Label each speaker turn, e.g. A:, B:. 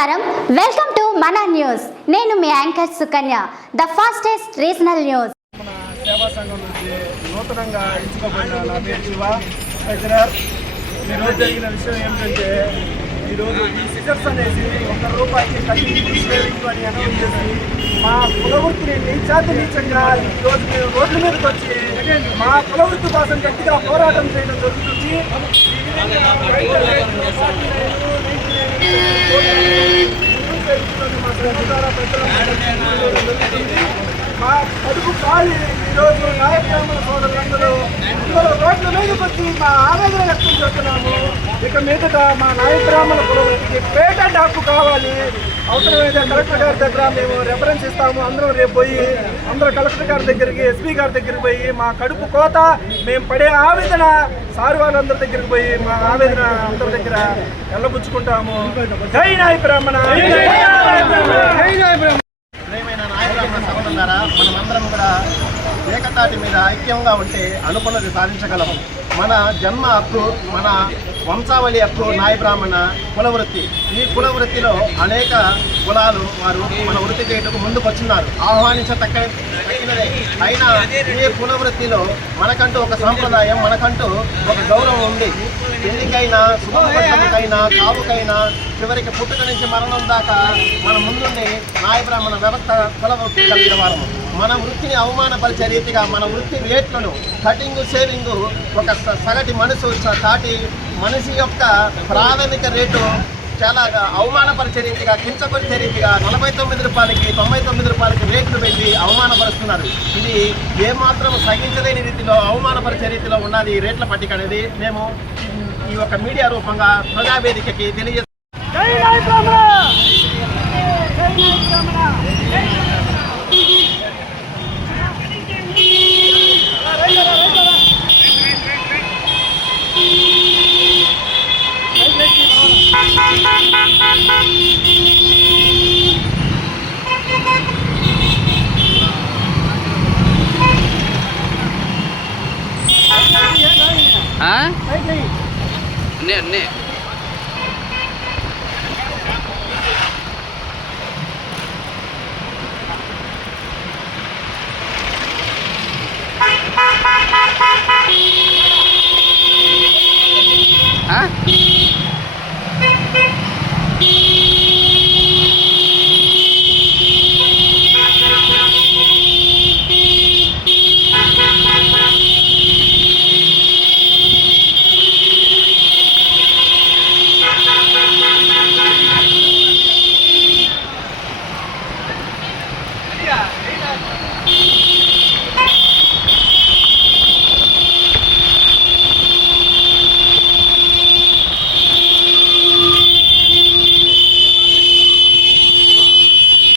A: నమస్కారం. Welcome to మన news నేను మీ anchor Sukanya. The fastest regional news
B: మన సేవా సంఘం నుంచి నూతనంగా ఎంచుకోబడిన నా పేరు శివ. ట్రెజరర్ ఈరోజు జరిగిన విషయం ఏమిటంటే ఈరోజు ఈ సిజర్స్ అనేసి ఒక రూపాయికి కటింగ్ సేవింగ్ అని అనౌన్స్ చేసి మా కులవృత్తిని నీచాతి నీచంగా ఈరోజు మేము రోడ్ల మీదకి వచ్చి మా కులవృత్తి కోసం గట్టిగా పోరాటం చేయడం జరుగుతుంది. ఈ విధంగా రైతు రైతులు, పార్టీ రైతులు, నీతి రైతులు, మా సంఘం కాలి ఈరోజు నాయకులందరూ సోదరులందరూ అందరూ మీదకి వచ్చి మా ఆవేదన వ్యక్తం చేస్తున్నాము. ఇక మీదట మా నాయకురాముల పురోగతికి పేటెంట్ హక్కు కావాలి. అవసరమైతే కలెక్టర్ గారి దగ్గర మేము రెఫరెన్స్ ఇస్తాము. అందరం రేపు పోయి అందరూ కలెక్టర్ గారి దగ్గరికి ఎస్పీ గారి దగ్గరికి పోయి మా కడుపు కోత మేము పడే ఆవేదన సార్ వాళ్ళందరి దగ్గరికి పోయి మా ఆవేదన అందరి దగ్గర వెళ్ళబుచ్చుకుంటాము జై నాయ బ్రాహ్మణ! జై నాయ బ్రాహ్మణ!
C: మనమందరం కూడా ఏకతాటి మీద ఐక్యంగా ఉంటే అనుకున్నది సాధించగలము. మన జన్మ హక్కు మన వంశావళి హక్కు నాయ బ్రాహ్మణ కులవృత్తి. ఈ కులవృత్తిలో అనేక కులాలు వారు మన వృత్తి చేయటకు ముందుకు వచ్చిన్నారు ఆహ్వానించతక్క అయినా ఈ కులవృత్తిలో మనకంటూ ఒక సాంప్రదాయం మనకంటూ ఒక గౌరవం ఉంది. పెళ్ళికైనా శుభకైనా కావుకైనా చివరికి పుట్టుక నుంచి మరణం దాకా మన ముందుండి నాయ బ్రాహ్మణ వ్యవస్థ కులవృత్తి కలిగిన వారము. మన వృత్తిని అవమానపరిచే రీతిగా మన వృత్తి రేట్లను కటింగ్ సేవింగ్ ఒక స- సగటి మనసు స- సాటి మనిషి యొక్క ప్రాథమిక రేటు చాలా అవమానపరిచే రీతిగా కించపరిచే రీతిగా నలభై తొమ్మిది రూపాయలకి తొంభై తొమ్మిది రూపాయలకి రేట్లు పెట్టి అవమానపరుస్తున్నారు. ఇది ఏమాత్రం సహించలేని రీతిలో అవమానపరిచే రీతిలో ఉన్నది రేట్ల పట్టిక అనేది మేము ఈ యొక్క మీడియా రూపంగా ప్రజావేదికకి తెలియజేస్తాం
B: జై నాయ బ్రాహ్మణ జై నాయ బ్రాహ్మణ
D: ఆ? నే నే